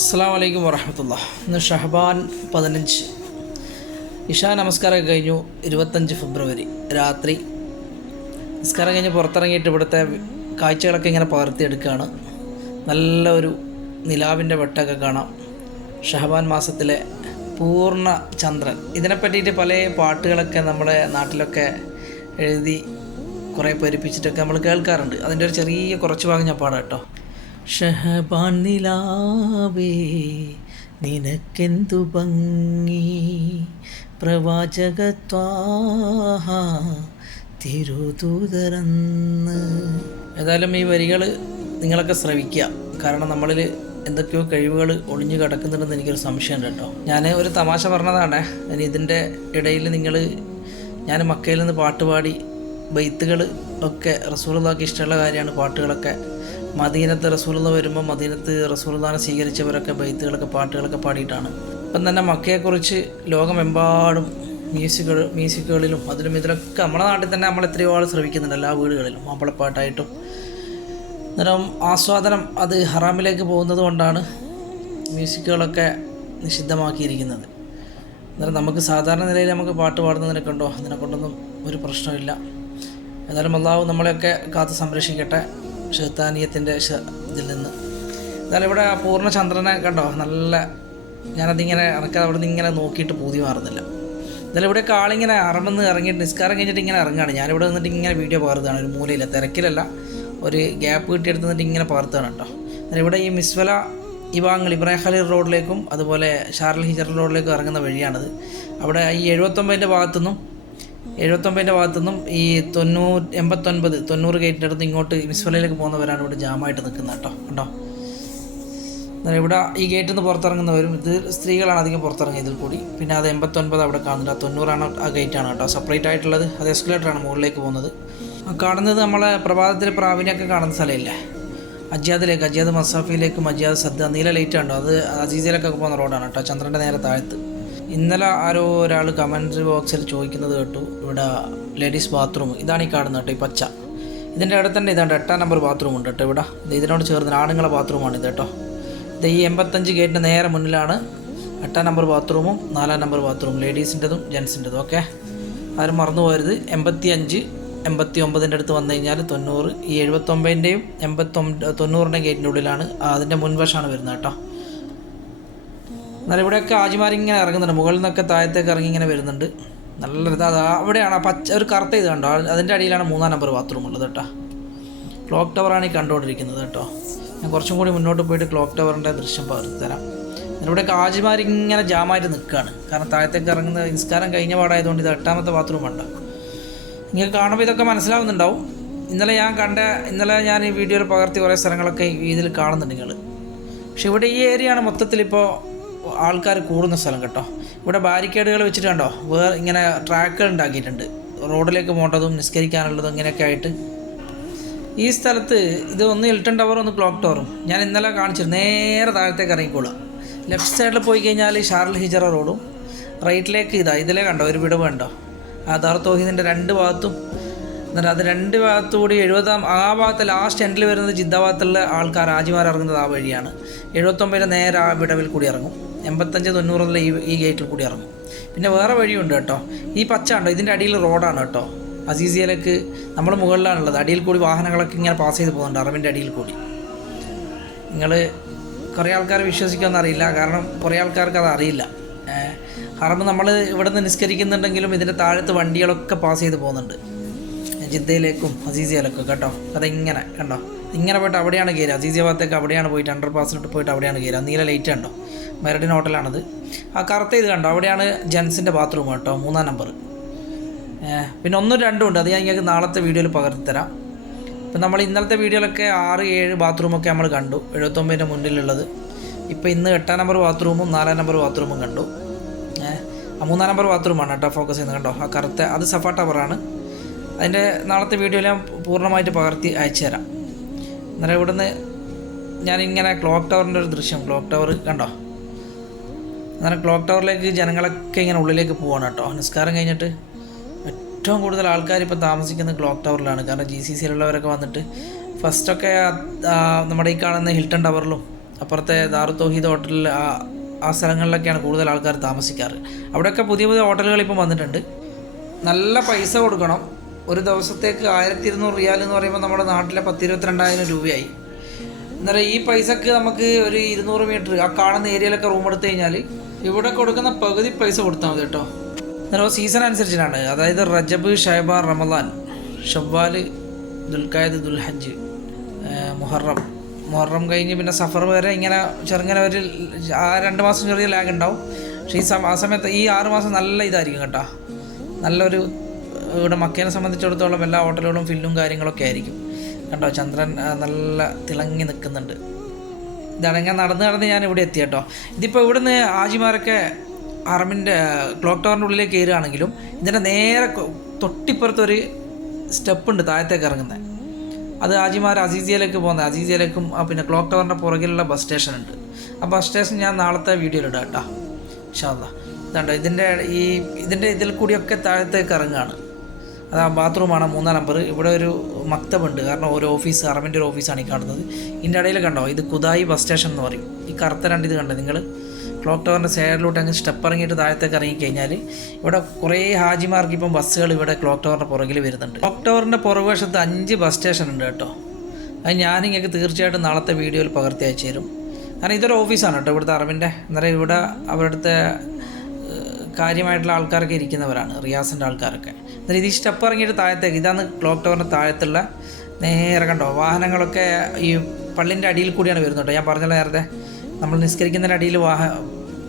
അസ്സാം വലൈക്കും വറഹമത്തുള്ള ഇന്ന് ഷഹബാൻ പതിനഞ്ച്. ഇഷാ നമസ്കാരം കഴിഞ്ഞു ഇരുപത്തഞ്ച് ഫെബ്രുവരി രാത്രി. നമസ്കാരം കഴിഞ്ഞ് പുറത്തിറങ്ങിയിട്ട് ഇവിടുത്തെ കാഴ്ചകളൊക്കെ ഇങ്ങനെ പകർത്തിയെടുക്കുകയാണ്. നല്ല ഒരു നിലാവിന്റെ വെട്ടമൊക്കെ കാണാം. ഷഹബാൻ മാസത്തിലെ പൂർണ ചന്ദ്രൻ. ഇതിനെ പറ്റിയിട്ട് പല പാട്ടുകളൊക്കെ നമ്മുടെ നാട്ടിലൊക്കെ എഴുതി കുറേ പേരിപ്പിച്ചിട്ടൊക്കെ നമ്മൾ കേൾക്കാറുണ്ട്. അതിന്റെ ഒരു ചെറിയ കുറച്ച് ഭാഗം ഞാൻ പാടാം കേട്ടോ. ഷഹബാൻ നിലാവേ നിനക്കെന്തു ഭംഗി? പ്രവാചകത്വാഹ തിരുതൂതരന്ന് ഏതായാലും ഈ വരികൾ നിങ്ങളൊക്കെ ശ്രവിക്കുക. കാരണം നമ്മളിൽ എന്തൊക്കെയോ കഴിവുകൾ ഒളിഞ്ഞു കിടക്കുന്നുണ്ടെന്ന് എനിക്കൊരു സംശയമുണ്ട് കേട്ടോ. ഞാൻ ഒരു തമാശ പറഞ്ഞതാണ്. ഇനി ഇതിന്റെ ഇടയിൽ നിങ്ങൾ ഞാൻ മക്കയിൽ നിന്ന് പാട്ട് പാടി ബെയ്ത്തുകൾ ഒക്കെ റസൂറുള്ളാക്ക് ഇഷ്ടമുള്ള കാര്യമാണ് പാട്ടുകളൊക്കെ മദീനത്ത് റസൂലുള്ള വരുമ്പോൾ മദീനത്ത് റസൂലുള്ളാനെ സ്വീകരിച്ചവരൊക്കെ ബൈത്തുകളൊക്കെ പാട്ടുകളൊക്കെ പാടിയിട്ടാണ്. ഇപ്പം തന്നെ മക്കയെക്കുറിച്ച് ലോകമെമ്പാടും മ്യൂസിക്കുകൾ മ്യൂസിക്കുകളിലും അതിലും ഇതിലൊക്കെ നമ്മുടെ നാട്ടിൽ തന്നെ നമ്മൾ എത്രയോ ആൾ ശ്രമിക്കുന്നുണ്ട് എല്ലാ വീടുകളിലും മാപ്പിളപ്പാട്ടായിട്ടും. അന്നേരം ആസ്വാദനം അത് ഹറാമിലേക്ക് പോകുന്നത് കൊണ്ടാണ് മ്യൂസിക്കുകളൊക്കെ നിഷിദ്ധമാക്കിയിരിക്കുന്നത്. അന്നേരം നമുക്ക് സാധാരണ നിലയിൽ നമുക്ക് പാട്ട് പാടുന്നതിനെ കൊണ്ടോ? അതിനെ കൊണ്ടൊന്നും ഒരു പ്രശ്നമില്ല. എന്നാലും അള്ളാഹു നമ്മളെയൊക്കെ കാത്ത് സംരക്ഷിക്കട്ടെ. ഷെഹത്താനീയത്തിന്റെ ഇതിൽ നിന്ന്. എന്നാലും ഇവിടെ പൂർണ ചന്ദ്രനെ കണ്ടോ? നല്ല ഞാനതിങ്ങനെ എനിക്ക് അവിടെ നിന്ന് ഇങ്ങനെ നോക്കിയിട്ട് പൂതി മാറുന്നില്ല. എന്നാലും ഇവിടെ കാളിങ്ങനെ അറമെന്ന് ഇറങ്ങിയിട്ട് നിസ്കാരം കഴിഞ്ഞിട്ട് ഇങ്ങനെ ഇറങ്ങുകയാണ് ഞാനിവിടെ നിന്നിട്ട് ഇങ്ങനെ വീഡിയോ പകർത്തുകയാണ്. ഒരു മൂലയില്ല തിരക്കിലല്ല. ഒരു ഗ്യാപ്പ് കിട്ടിയെടുത്ത് നിന്നിട്ട് ഇങ്ങനെ പകർത്തുകയാണ് കേട്ടോ. എന്നാൽ ഇവിടെ ഈ മിസ്വല ഈ ഭാഗങ്ങൾ ഇബ്രാഹിം ഖലീൽ റോഡിലേക്കും അതുപോലെ ഷാർൽ ഹിജർ റോഡിലേക്കും ഇറങ്ങുന്ന വഴിയാണിത്. അവിടെ ഈ എഴുപത്തൊമ്പതിന്റെ ഭാഗത്തുനിന്നും എഴുപത്തൊമ്പതിന്റെ ഭാഗത്തുനിന്നും ഈ തൊണ്ണൂറ് എൺപത്തൊൻപത് തൊണ്ണൂറ് ഗേറ്റിന്റെ അടുത്ത് ഇങ്ങോട്ട് മിസ്വലയിലേക്ക് പോകുന്നവരാണ് ഇവിടെ ജാമായിട്ട് നിൽക്കുന്നത് കേട്ടോ. കണ്ടോ? എന്നാൽ ഇവിടെ ഈ ഗേറ്റിൽ നിന്ന് പുറത്തിറങ്ങുന്നവരും ഇത് സ്ത്രീകളാണ് അധികം പുറത്തിറങ്ങിയതിൽ കൂടി. പിന്നെ അത് എൺപത്തൊൻപത് അവിടെ കാണുന്നില്ല തൊണ്ണൂറാണ് ആ ഗേറ്റാണ് കേട്ടോ. സെപ്പറേറ്റ് ആയിട്ടുള്ളത്. അത് എസ്കലേറ്ററാണ് മുകളിലേക്ക് പോകുന്നത്. കാണുന്നത് നമ്മളെ പ്രഭാതത്തിൽ പ്രാവിനെയൊക്കെ കാണുന്ന സ്ഥലമില്ലേ? അജിയാദിലേക്ക് അജിയാദ് മസാഫിയിലേക്കും അജിയാദ് സദ്ദ നീല ലൈറ്റ് ഉണ്ടോ? അത് അജീസിലേക്കൊക്കെ പോകുന്ന റോഡാണ് കേട്ടോ. ചന്ദ്രന്റെ നേരെ താഴത്ത്. ഇന്നലെ ആരോ ഒരാൾ കമന്റ് ബോക്സിൽ ചോദിക്കുന്നത് കേട്ടു. ഇവിടെ ലേഡീസ് ബാത്റൂം ഇതാണ് ഈ കാണുന്നത് കേട്ടോ ഈ പച്ച. ഇതിന്റെ അടുത്ത് തന്നെ ഇതാണ്ട് എട്ടാം നമ്പർ ബാത്റൂം ഉണ്ട് കേട്ടോ ഇവിടെ. ഇതിനോട് ചേർന്ന് ആണുങ്ങളെ ബാത്റൂമാണ് ഇത് കേട്ടോ. ഇത് ഈ എൺപത്തഞ്ച് ഗേറ്റിന്റെ നേരെ മുന്നിലാണ് എട്ടാം നമ്പർ ബാത്റൂമും നാലാം നമ്പർ ബാത്റൂം ലേഡീസിന്റെതും ജെൻസിന്റെതും ഓക്കെ ആരും മറന്നു പോയത് എൺപത്തി അഞ്ച് എൺപത്തി ഒമ്പതിന്റെ അടുത്ത് വന്നു കഴിഞ്ഞാൽ തൊണ്ണൂറ് ഈ എഴുപത്തൊമ്പതിന്റെയും എൺപത്തൊമ്പ തൊണ്ണൂറിന്റെയും ഗേറ്റിന്റെ ഉള്ളിലാണ് അതിന്റെ മുൻവശമാണ് വരുന്നത് കേട്ടോ. എന്നാൽ ഇവിടെയൊക്കെ ആജിമാരിങ്ങനെ ഇറങ്ങുന്നുണ്ട്. മുകളിൽ നിന്നൊക്കെ താഴത്തേക്ക് ഇറങ്ങി ഇങ്ങനെ വരുന്നുണ്ട്. നല്ല ഇത് അത് അവിടെയാണ്. ആ പച്ച ഒരു കറുത്ത ഇത് കണ്ടോ? അതിന്റെ അടിയിലാണ് മൂന്നാം നമ്പർ ബാത്റൂം ഉള്ളത് കേട്ടോ. ക്ലോക്ക് ടവറാണ് ഈ കണ്ടുകൊണ്ടിരിക്കുന്നത് കേട്ടോ. ഞാൻ കുറച്ചും കൂടി മുന്നോട്ട് പോയിട്ട് ക്ലോക്ക് ടവറിന്റെ ദൃശ്യം പകർത്തി തരാം ഇവിടെയൊക്കെ ആജിമാരിങ്ങനെ ജാമായിട്ട് നിൽക്കുകയാണ്. കാരണം താഴത്തേക്ക് ഇറങ്ങുന്ന നിസ്കാരം കഴിഞ്ഞ പാടായതുകൊണ്ട് ഇത് എട്ടാമത്തെ ബാത്റൂം ഉണ്ട് നിങ്ങൾക്ക് കാണുമ്പോൾ ഇതൊക്കെ മനസ്സിലാവുന്നുണ്ടാവും. ഇന്നലെ ഞാൻ കണ്ട ഇന്നലെ ഞാൻ ഈ വീഡിയോയിൽ പകർത്തി കുറേ സ്ഥലങ്ങളൊക്കെ ഇതിൽ കാണുന്നുണ്ട് നിങ്ങൾ പക്ഷെ ഇവിടെ ഈ ഏരിയയാണ് മൊത്തത്തിലിപ്പോൾ ആൾക്കാർ കൂടുന്ന സ്ഥലം കേട്ടോ. ഇവിടെ ബാരിക്കേഡുകൾ വെച്ചിട്ട് കണ്ടോ? വേറെ ഇങ്ങനെ ട്രാക്കുകൾ ഉണ്ടാക്കിയിട്ടുണ്ട്. റോഡിലേക്ക് പോകേണ്ടതും നിസ്കരിക്കാനുള്ളതും ഇങ്ങനെയൊക്കെ ആയിട്ട്. ഈ സ്ഥലത്ത് ഇത് ഒന്ന് ഇൽട്ടൺ ടവർ ഒന്ന് ക്ലോക്ക് ടവറും ഞാൻ ഇന്നലെ കാണിച്ചിരുന്നു. നേരെ താഴത്തേക്ക് ഇറങ്ങിക്കോളാം ലെഫ്റ്റ് സൈഡിൽ പോയി കഴിഞ്ഞാൽ ഷാർൽ ഹിജറ റോഡും. റൈറ്റിലേക്ക് ഇതാ ഇതിലേ കണ്ടോ? ഒരു വിടവ് കണ്ടോ? ആ ദാർ തോഹിദിന്റെ രണ്ട് ഭാഗത്തും എന്നിട്ട് അത് രണ്ട് ഭാഗത്തു കൂടി എഴുപതാം ആ ഭാഗത്ത് ലാസ്റ്റ് എൻഡിൽ വരുന്നത് ജിദ്ദ ഭാഗത്തുള്ള ആൾക്കാർ ആജിമാർ ഇറങ്ങുന്നത് ആ വഴിയാണ്. എഴുപത്തൊമ്പതിന് നേരെ ആ വിടവിൽ കൂടി ഇറങ്ങും. എൺപത്തഞ്ച് തൊണ്ണൂറിൽ ഈ ഈ ഗേറ്റിൽ കൂടി ഇറങ്ങും. പിന്നെ വേറെ വഴിയുണ്ട് കേട്ടോ. ഈ പച്ച ഉണ്ടോ ഇതിന്റെ അടിയിൽ റോഡാണ് കേട്ടോ. അസീസിയയിലേക്ക് നമ്മൾ മുകളിലാണുള്ളത്. അടിയിൽ കൂടി വാഹനങ്ങളൊക്കെ ഇങ്ങനെ പാസ് ചെയ്ത് പോകുന്നുണ്ട്. അറിവിന്റെ അടിയിൽ കൂടി. നിങ്ങൾ കുറേ ആൾക്കാർ വിശ്വസിക്കുമെന്ന് അറിയില്ല. കാരണം കുറേ ആൾക്കാർക്ക് അത് അറിയില്ല. ഹറം നമ്മൾ ഇവിടെ നിന്ന് നിസ്കരിക്കുന്നുണ്ടെങ്കിലും ഇതിന്റെ താഴത്ത് വണ്ടികളൊക്കെ പാസ് ചെയ്ത് പോകുന്നുണ്ട്. ജിദ്ദയിലേക്കും അസീസിയയിലേക്കും കേട്ടോ. അതിങ്ങനെ കണ്ടോ? ഇങ്ങനെ പോയിട്ട് അവിടെയാണ് കയറുക അസീസിയ ഭാഗത്തേക്ക് അവിടെയാണ് പോയിട്ട് അണ്ടർ പാസിലോട്ട് പോയിട്ട് അവിടെയാണ് കയറുക നീല ലൈറ്റ് കണ്ടോ? മെറഡിൻ ഹോട്ടലാണത്. ആ കറുത്ത ഇത് കണ്ടോ? അവിടെയാണ് ജെൻസിന്റെ ബാത്റൂം കേട്ടോ മൂന്നാം നമ്പർ പിന്നെ ഒന്നും രണ്ടും ഉണ്ട്. അത് ഞാൻ നിങ്ങൾക്ക് നാളത്തെ വീഡിയോയിൽ പകർത്തി തരാം. ഇപ്പം നമ്മൾ ഇന്നലത്തെ വീഡിയോയിലൊക്കെ ആറ് ഏഴ് ബാത്റൂമൊക്കെ നമ്മൾ കണ്ടു. എഴുപത്തൊമ്പതിന്റെ മുന്നിലുള്ളത്. ഇപ്പോൾ ഇന്ന് എട്ടാം നമ്പർ ബാത്റൂമും നാലാം നമ്പർ ബാത്റൂമും കണ്ടു. ആ മൂന്നാം നമ്പർ ബാത്റൂമാണ് കേട്ടോ ഫോക്കസ് ചെയ്യുന്നത്. കണ്ടോ? ആ കറുത്ത അത് സഫ ടവറാണ് അതിന്റെ നാളത്തെ വീഡിയോ ഞാൻ പൂർണമായിട്ട് പകർത്തി അയച്ചു തരാം. അന്നേരം ഇവിടുന്ന് ഞാനിങ്ങനെ ക്ലോക്ക് ടവറിന്റെ ഒരു ദൃശ്യം ക്ലോക്ക് ടവർ കണ്ടോ? അന്നേരം ക്ലോക്ക് ടവറിലേക്ക് ജനങ്ങളൊക്കെ ഇങ്ങനെ ഉള്ളിലേക്ക് പോവാണ് കേട്ടോ. നിസ്കാരം കഴിഞ്ഞിട്ട് ഏറ്റവും കൂടുതൽ ആൾക്കാർ ഇപ്പോൾ താമസിക്കുന്നത് ക്ലോക്ക് ടവറിലാണ് കാരണം ജി സി സിയിലുള്ളവരൊക്കെ വന്നിട്ട് ഫസ്റ്റൊക്കെ നമ്മുടെ ഈ കാണുന്ന ഹിൽട്ടൺ ടവറിലും അപ്പുറത്തെ ദാറു തോഹീദ് ഹോട്ടലിൽ ആ സ്ഥലങ്ങളിലൊക്കെയാണ് കൂടുതൽ ആൾക്കാർ താമസിക്കാറ്. അവിടെയൊക്കെ പുതിയ പുതിയ ഹോട്ടലുകൾ ഇപ്പം വന്നിട്ടുണ്ട്. നല്ല പൈസ കൊടുക്കണം. ഒരു ദിവസത്തേക്ക് ആയിരത്തി ഇരുന്നൂറ് റിയാൽ എന്ന് പറയുമ്പോൾ നമ്മുടെ നാട്ടിലെ പത്ത് ഇരുപത്തിരണ്ടായിരം രൂപയായി. എന്നാലും ഈ പൈസക്ക് നമുക്ക് ഒരു ഇരുന്നൂറ് മീറ്റർ ആ കാണുന്ന ഏരിയയിലൊക്കെ റൂം എടുത്തു കഴിഞ്ഞാൽ ഇവിടെ കൊടുക്കുന്ന പകുതി പൈസ കൊടുത്താൽ മതി കേട്ടോ. എന്നാലും സീസൺ അനുസരിച്ചിട്ടാണ്. അതായത് റജബ് ഷൈബ റമദാൻ ഷവ്വാൽ ദുൽഖായത് ദുൽഹജ് മുഹറം. മുഹറം കഴിഞ്ഞ് പിന്നെ സഫർ വരെ ഇങ്ങനെ ചെറുങ്ങനെ ഒരു ആ രണ്ട് മാസം ചെറിയ ലാഗ് ഉണ്ടാവും. പക്ഷേ ഈ ആ സമയത്ത് ഈ ആറ് മാസം നല്ല ഇതായിരിക്കും കേട്ടോ. നല്ലൊരു ഇവിടെ മക്കേനെ സംബന്ധിച്ചിടത്തോളം എല്ലാ ഹോട്ടലുകളും ഫില്ലും കാര്യങ്ങളൊക്കെ ആയിരിക്കും. കണ്ടോ? ചന്ദ്രൻ നല്ല തിളങ്ങി നിൽക്കുന്നുണ്ട്. ഇതാണ് ഞാൻ നടന്ന് നടന്ന് ഞാൻ ഇവിടെ എത്തി കേട്ടോ. ഇതിപ്പോൾ ഇവിടുന്ന് ആജിമാരൊക്കെ അറമിന്റെ ക്ലോക്ക് ടവറിന്റെ ഉള്ളിലേക്ക് കയറുകയാണെങ്കിലും ഇതിന്റെ നേരെ തൊട്ടിപ്പുറത്തൊരു സ്റ്റെപ്പ് ഉണ്ട് താഴത്തേക്ക് ഇറങ്ങുന്നത് അത് ആജിമാർ അസീസിയയിലേക്ക് പോകുന്നത് അസീസിയയിലേക്കും പിന്നെ ക്ലോക്ക് ടവറിന്റെ പുറകിലുള്ള ബസ് സ്റ്റേഷൻ ഉണ്ട്. ആ ബസ് സ്റ്റേഷൻ ഞാൻ നാളത്തെ വീഡിയോയിൽ ഇടാം കേട്ടോ. ഇതാണ്ടോ ഇതിന്റെ ഈ ഇതിന്റെ ഇതിൽ കൂടിയൊക്കെ താഴത്തേക്ക് ഇറങ്ങുകയാണ്. അത് ബാത്റൂമാണ് മൂന്നാം നമ്പർ. ഇവിടെ ഒരു മക്തബുണ്ട്. കാരണം ഒരു ഓഫീസ് അറമിന്റെ ഒരു ഓഫീസാണ് ഈ കാണുന്നത്. ഇതിന്റെ ഇടയിൽ കണ്ടോ? ഇത് കുതായി ബസ് സ്റ്റേഷൻ എന്ന് പറയും. ഈ കറുത്ത രണ്ട് ഇത് കണ്ടോ നിങ്ങൾ ക്ലോക്ക് ടവറിന്റെ സൈഡിലോട്ട് അങ്ങ് സ്റ്റെപ്പ് ഇറങ്ങിയിട്ട് താഴത്തേക്ക് ഇറങ്ങിക്കഴിഞ്ഞാൽ ഇവിടെ കുറേ ഹാജിമാർക്ക് ഇപ്പം ബസ്സുകൾ ഇവിടെ ക്ലോക്ക് ടവറിന്റെ പുറകിൽ വരുന്നുണ്ട്. ക്ലോക്ക് ടവറിന്റെ പുറകുവശത്ത് അഞ്ച് ബസ് സ്റ്റേഷൻ ഉണ്ട് കേട്ടോ. അത് ഞാൻ തീർച്ചയായിട്ടും നാളത്തെ വീഡിയോയിൽ പകർത്തി അയച്ചു തരും. കാരണം ഇതൊരു ഓഫീസാണ് കേട്ടോ. ഇവിടുത്തെ അറബിന്റെ അന്നേരം ഇവിടെ അവരുടെ കാര്യമായിട്ടുള്ള ആൾക്കാരൊക്കെ ഇരിക്കുന്നവരാണ്. റിയാസിന്റെ ആൾക്കാരൊക്കെ. ഈ സ്റ്റെപ്പ് ഇറങ്ങിയിട്ട് താഴത്തേക്ക്. ഇതാണ് ക്ലോക്ക് ടവറിന്റെ താഴത്തുള്ള നേരെ കണ്ടോ വാഹനങ്ങളൊക്കെ ഈ പള്ളിന്റെ അടിയിൽ കൂടിയാണ് വരുന്നത് കേട്ടോ. ഞാൻ പറഞ്ഞല്ലോ നേരത്തെ നമ്മൾ നിസ്കരിക്കുന്നതിന്റെ അടിയിൽ വാഹ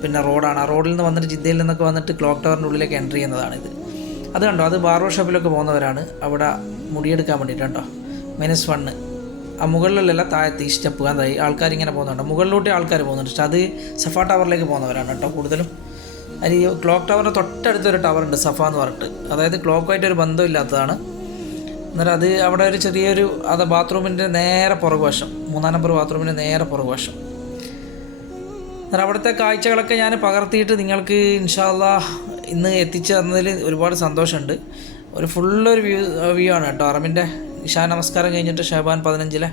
പിന്നെ റോഡാണ്. ആ റോഡിൽ നിന്ന് വന്നിട്ട് ജിദ്ദയിൽ നിന്നൊക്കെ വന്നിട്ട് ക്ലോക്ക് ടവറിന്റെ ഉള്ളിലേക്ക് എൻട്രി ചെയ്യുന്നതാണിത് അത് കണ്ടോ അത് ബാർബർ ഷോപ്പിലൊക്കെ പോകുന്നവരാണ്. അവിടെ മുടിയെടുക്കാൻ വേണ്ടിയിട്ട് കേട്ടോ മൈനസ് വണ്ണ് ആ മുകളിലല്ല താഴത്ത് ഈ സ്റ്റെപ്പ്. കണ്ടായി ആൾക്കാർ ഇങ്ങനെ പോകുന്നുണ്ട്. മുകളിലോട്ട് ആൾക്കാർ പോകുന്നുണ്ട്. പക്ഷെ അത് സഫാ ടവറിലേക്ക് പോകുന്നവരാണ് കേട്ടോ കൂടുതലും. അതിൽ ഈ ക്ലോക്ക് ടവറിന്റെ ടവർ ഉണ്ട് സഫ എന്ന് പറഞ്ഞിട്ട്. അതായത് ക്ലോക്കുമായിട്ട് ഒരു ബന്ധമില്ലാത്തതാണ്. എന്നിട്ട് അത് അവിടെ ഒരു ചെറിയൊരു അത് ബാത്റൂമിന്റെ നേരെ പുറകുവശം മൂന്നാം നമ്പർ ബാത്റൂമിന്റെ നേരെ പുറകുവശം. എന്നാൽ അവിടുത്തെ കാഴ്ചകളൊക്കെ ഞാൻ പകർത്തിയിട്ട് നിങ്ങൾക്ക് ഇൻഷാല്ല ഇന്ന് എത്തിച്ചു തന്നതിൽ ഒരുപാട് സന്തോഷമുണ്ട്. ഒരു ഫുള്ളൊരു വ്യൂ വ്യൂ ആണ് കേട്ടോ. അറമിന്റെ ഇഷാ നമസ്കാരം കഴിഞ്ഞിട്ട് ഷഹബാൻ പതിനഞ്ചിലെ.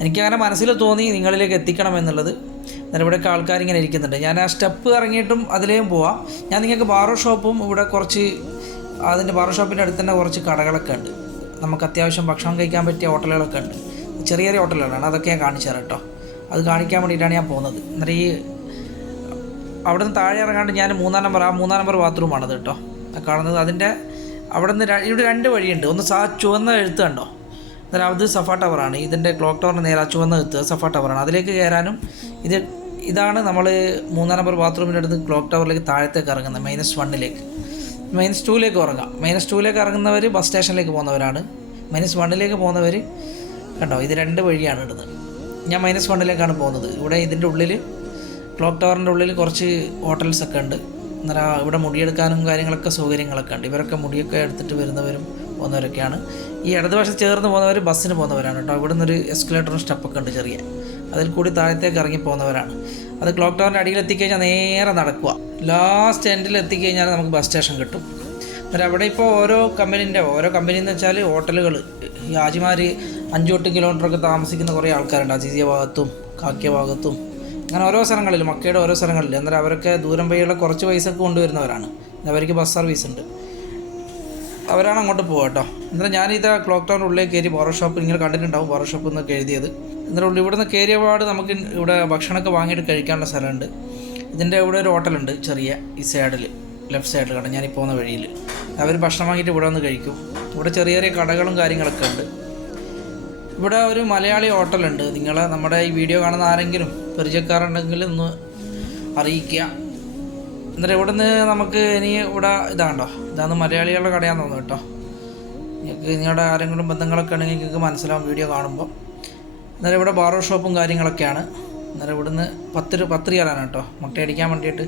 എനിക്കങ്ങനെ മനസ്സിൽ തോന്നി നിങ്ങളിലേക്ക് എത്തിക്കണം എന്നുള്ളത് അന്നേരം ആൾക്കാർ ഇങ്ങനെ ഇരിക്കുന്നുണ്ട്. ഞാൻ ആ സ്റ്റെപ്പ് ഇറങ്ങിയിട്ടും അതിലേയും പോവാം. ഞാൻ നിങ്ങൾക്ക് ബാറോ ഷോപ്പും ഇവിടെ കുറച്ച് അതിന്റെ ബാറോ ഷോപ്പിന്റെ അടുത്ത് തന്നെ കുറച്ച് കടകളൊക്കെ ഉണ്ട്. നമുക്ക് അത്യാവശ്യം ഭക്ഷണം കഴിക്കാൻ പറ്റിയ ഹോട്ടലുകളൊക്കെ ഉണ്ട്. ചെറിയ ചെറിയ ഹോട്ടലുകളാണ്. അതൊക്കെ ഞാൻ കാണിച്ചു തരാം കേട്ടോ. അത് കാണിക്കാൻ വേണ്ടിയിട്ടാണ് ഞാൻ പോകുന്നത്. എന്നിട്ട് ഈ അവിടെ നിന്ന് താഴെ ഇറങ്ങാണ്ട് ഞാൻ മൂന്നാം നമ്പർ ആ മൂന്നാം നമ്പർ ബാത്റൂമാണത് കേട്ടോ. കാണുന്നത് അതിന്റെ അവിടെ നിന്ന് ഇവിടെ രണ്ട് വഴിയുണ്ട്. ഒന്ന് സാ ചുവന്ന എഴുത്ത് കണ്ടോ? അന്നേരം അത് സഫ ടവറാണ് ഇതിന്റെ ക്ലോക്ക് ടവറിന് നേരെ ചുവന്ന എഴുത്ത് സഫ ടവറാണ് അതിലേക്ക് കയറാനും ഇത് ഇതാണ് നമ്മൾ മൂന്നാം നമ്പർ ബാത്റൂമിന്റെ അടുത്ത് ക്ലോക്ക് ടവറിലേക്ക് താഴത്തേക്ക് ഇറങ്ങുന്നത് മൈനസ് വണ്ണിലേക്ക് മൈനസ് ടൂവിലേക്ക് ഇറങ്ങാം. മൈനസ് ടൂവിലേക്ക് ഇറങ്ങുന്നവർ ബസ് സ്റ്റേഷനിലേക്ക് പോകുന്നവരാണ്. മൈനസ് വണ്ണിലേക്ക് പോകുന്നവർ കണ്ടോ ഇത് രണ്ട് വഴിയാണ് ഇടുന്നത്. ഞാൻ മൈനസ് വണ്ണിലേക്കാണ് പോകുന്നത്. ഇവിടെ ഇതിന്റെ ഉള്ളിൽ ക്ലോക്ക് ടവറിന്റെ ഉള്ളിൽ കുറച്ച് ഹോട്ടൽസൊക്കെ ഉണ്ട്. എന്നാൽ ഇവിടെ മുടിയെടുക്കാനും കാര്യങ്ങളൊക്കെ സൗകര്യങ്ങളൊക്കെ ഉണ്ട്. ഇവരൊക്കെ മുടിയൊക്കെ എടുത്തിട്ട് വരുന്നവരും പോകുന്നവരൊക്കെയാണ്. ഈ ഇടതുവശത്ത് ചേർന്ന് പോകുന്നവർ ബസ്സിന് പോകുന്നവരാണ് കേട്ടോ. ഇവിടെ നിന്നൊരു എസ്കലേറ്ററും സ്റ്റെപ്പൊക്കെ ഉണ്ട് ചെറിയ. അതിൽ കൂടി താഴത്തേക്ക് ഇറങ്ങി പോകുന്നവരാണ്. അത് ക്ലോക്ക് ടവറിന്റെ അടിയിൽ എത്തിക്കഴിഞ്ഞാൽ നേരെ നടക്കുക. ലാസ്റ്റ് എൻഡിൽ എത്തിക്കഴിഞ്ഞാൽ നമുക്ക് ബസ് സ്റ്റേഷൻ കിട്ടും. അന്നേരം അവിടെ ഇപ്പോൾ ഓരോ കമ്പനീന്റെ ഓരോ കമ്പനി എന്ന് വെച്ചാൽ ഹോട്ടലുകൾ ഈ ആജിമാർ അഞ്ചു എട്ട് കിലോമീറ്ററൊക്കെ താമസിക്കുന്ന കുറേ ആൾക്കാരുണ്ട്. അജീസിയ ഭാഗത്തും കാക്കിയ ഭാഗത്തും. അങ്ങനെ ഓരോ സ്ഥലങ്ങളിലും മക്കയുടെ ഓരോ സ്ഥലങ്ങളിലും. അന്നേരം അവരൊക്കെ ദൂരം വഴിയുള്ള കുറച്ച് പൈസക്ക് കൊണ്ടുവരുന്നവരാണ്. അവർക്ക് ബസ് സർവീസ് ഉണ്ട്. അവരാണ് അങ്ങോട്ട് പോകുക കേട്ടോ. എന്നിട്ട് ഞാനിത് ക്ലോക്ക് ടൗൺ ഉള്ളിലേക്ക് കയറി ബോറോ ഷോപ്പ് നിങ്ങൾ കണ്ടിട്ടുണ്ടാവും ബോറോ ഷോപ്പ് എന്നൊക്കെ എഴുതിയത് എന്നിട്ട് ഉള്ളിൽ ഇവിടുന്ന് കയറിയ പാട് നമുക്ക് ഇവിടെ ഭക്ഷണമൊക്കെ വാങ്ങിയിട്ട് കഴിക്കാനുള്ള സ്ഥലമുണ്ട്. ഇതിന്റെ ഇവിടെ ഒരു ഹോട്ടലുണ്ട് ചെറിയ ഈ സൈഡിൽ ലെഫ്റ്റ് സൈഡിൽ കണ്ട? ഞാനീ പോകുന്ന വഴിയിൽ. അവർ ഭക്ഷണം വാങ്ങിയിട്ട് ഇവിടെ വന്ന് കഴിക്കും. ഇവിടെ ചെറിയ ചെറിയ കടകളും കാര്യങ്ങളൊക്കെ ഉണ്ട്. ഇവിടെ ഒരു മലയാളി ഹോട്ടലുണ്ട്. നിങ്ങൾ നമ്മുടെ ഈ വീഡിയോ കാണുന്ന ആരെങ്കിലും പരിചയക്കാരുണ്ടെങ്കിൽ ഒന്ന് അറിയിക്കുക. എന്നിട്ട് ഇവിടുന്ന് നമുക്ക് ഇനി ഇവിടെ ഇതാണ്ടോ? ഇതാണ് മലയാളികളുടെ കടയാന്ന് തോന്നുന്നു കേട്ടോ. നിങ്ങൾക്ക് നിങ്ങളുടെ ആരെങ്കിലും ബന്ധങ്ങളൊക്കെ ഉണ്ടെങ്കിൽ നിങ്ങൾക്ക് മനസ്സിലാവും വീഡിയോ കാണുമ്പോൾ അന്നേരം ഇവിടെ ബാർബർ ഷോപ്പും കാര്യങ്ങളൊക്കെയാണ്. അന്നേരം ഇവിടുന്ന് പത്ത് പത്ത് റിയാലാണ് കേട്ടോ. മുട്ടയടിക്കാൻ വേണ്ടിയിട്ട്.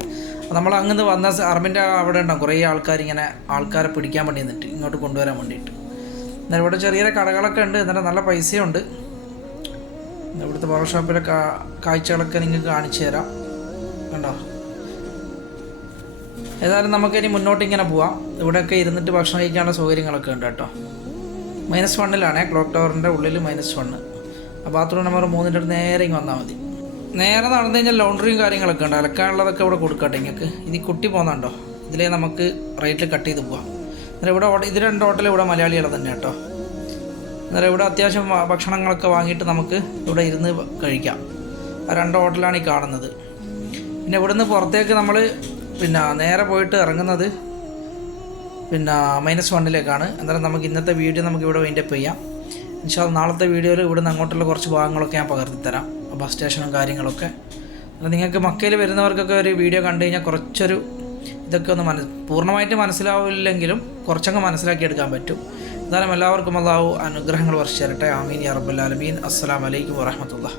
നമ്മൾ അങ്ങനെ വന്ന അറബിന്റെ അവിടെ ഉണ്ടാവും. കുറേ ആൾക്കാർ ഇങ്ങനെ ആൾക്കാരെ പിടിക്കാൻ വേണ്ടി നിന്നിട്ട് ഇങ്ങോട്ട് കൊണ്ടുവരാൻ വേണ്ടിയിട്ട്. അന്നേരം ഇവിടെ ചെറിയ കടകളൊക്കെ ഉണ്ട്. എന്നിട്ട് നല്ല പൈസയുണ്ട്. ഇവിടുത്തെ ബാർബർ ഷോപ്പിലെ കാഴ്ചകളൊക്കെ നിങ്ങൾക്ക് കാണിച്ചു തരാം. കണ്ടോ? ഏതായാലും നമുക്കിനി മുന്നോട്ട് ഇങ്ങനെ പോവാം. ഇവിടെയൊക്കെ ഇരുന്നിട്ട് ഭക്ഷണം കഴിക്കാനുള്ള സൗകര്യങ്ങളൊക്കെ ഉണ്ട് കേട്ടോ. മൈനസ് വണ്ണിലാണേ ക്ലോക്ക് ടവറിന്റെ ഉള്ളിൽ മൈനസ് വണ്ണ് ആ ബാത്റൂം നമ്പർ മൂന്നിന്റെ അടുത്ത് നേരെ ഇങ്ങ് വന്നാൽ മതി. നേരെ നടന്നു കഴിഞ്ഞാൽ ലോണ്ടറിയും കാര്യങ്ങളൊക്കെ ഉണ്ട്. അലക്കാനുള്ളതൊക്കെ ഇവിടെ കൊടുക്കട്ടെ നിങ്ങൾക്ക് ഇനി കുട്ടി പോകുന്നുണ്ടോ? ഇതിലേ നമുക്ക് റേറ്റിൽ കട്ട് ചെയ്ത് പോവാം. അന്നേരം ഇവിടെ ഇത് രണ്ട് ഹോട്ടൽ ഇവിടെ മലയാളികളെ തന്നെ കേട്ടോ. അന്നേരം ഇവിടെ അത്യാവശ്യം ഭക്ഷണങ്ങളൊക്കെ വാങ്ങിയിട്ട് നമുക്ക് ഇവിടെ ഇരുന്ന് കഴിക്കാം. ആ രണ്ട് ഹോട്ടലാണ് ഈ കാണുന്നത്. പിന്നെ ഇവിടുന്ന് പുറത്തേക്ക് നമ്മൾ പിന്നെ നേരെ പോയിട്ട് ഇറങ്ങുന്നത് പിന്നെ മൈനസ് വണ്ണിലേക്കാണ് അന്നേരം നമുക്ക് ഇന്നത്തെ വീഡിയോ നമുക്ക് ഇവിടെ വൈൻഡപ്പ് ചെയ്യാം. അള്ളാ നാളത്തെ വീഡിയോയിൽ ഇവിടുന്ന് അങ്ങോട്ടുള്ള കുറച്ച് ഭാഗങ്ങളൊക്കെ ഞാൻ പകർത്തി തരാം. ബസ് സ്റ്റേഷനും കാര്യങ്ങളൊക്കെ. അപ്പോൾ നിങ്ങൾക്ക് മക്കയിൽ വരുന്നവർക്കൊക്കെ ഒരു വീഡിയോ കണ്ടു കഴിഞ്ഞാൽ കുറച്ചൊരു ഇതൊക്കെ ഒന്ന് മനസ് പൂർണമായിട്ട് മനസ്സിലാവില്ലെങ്കിലും കുറച്ചൊക്കെ മനസ്സിലാക്കി എടുക്കാൻ പറ്റും. എന്തായാലും എല്ലാവർക്കും അള്ളാഹു അനുഗ്രഹങ്ങൾ വർഷിച്ചു തരട്ടെ ആമീൻ അറബുല്ലാലമീൻ അസ്സാം വലൈക്കും വറഹമത്തുള്ള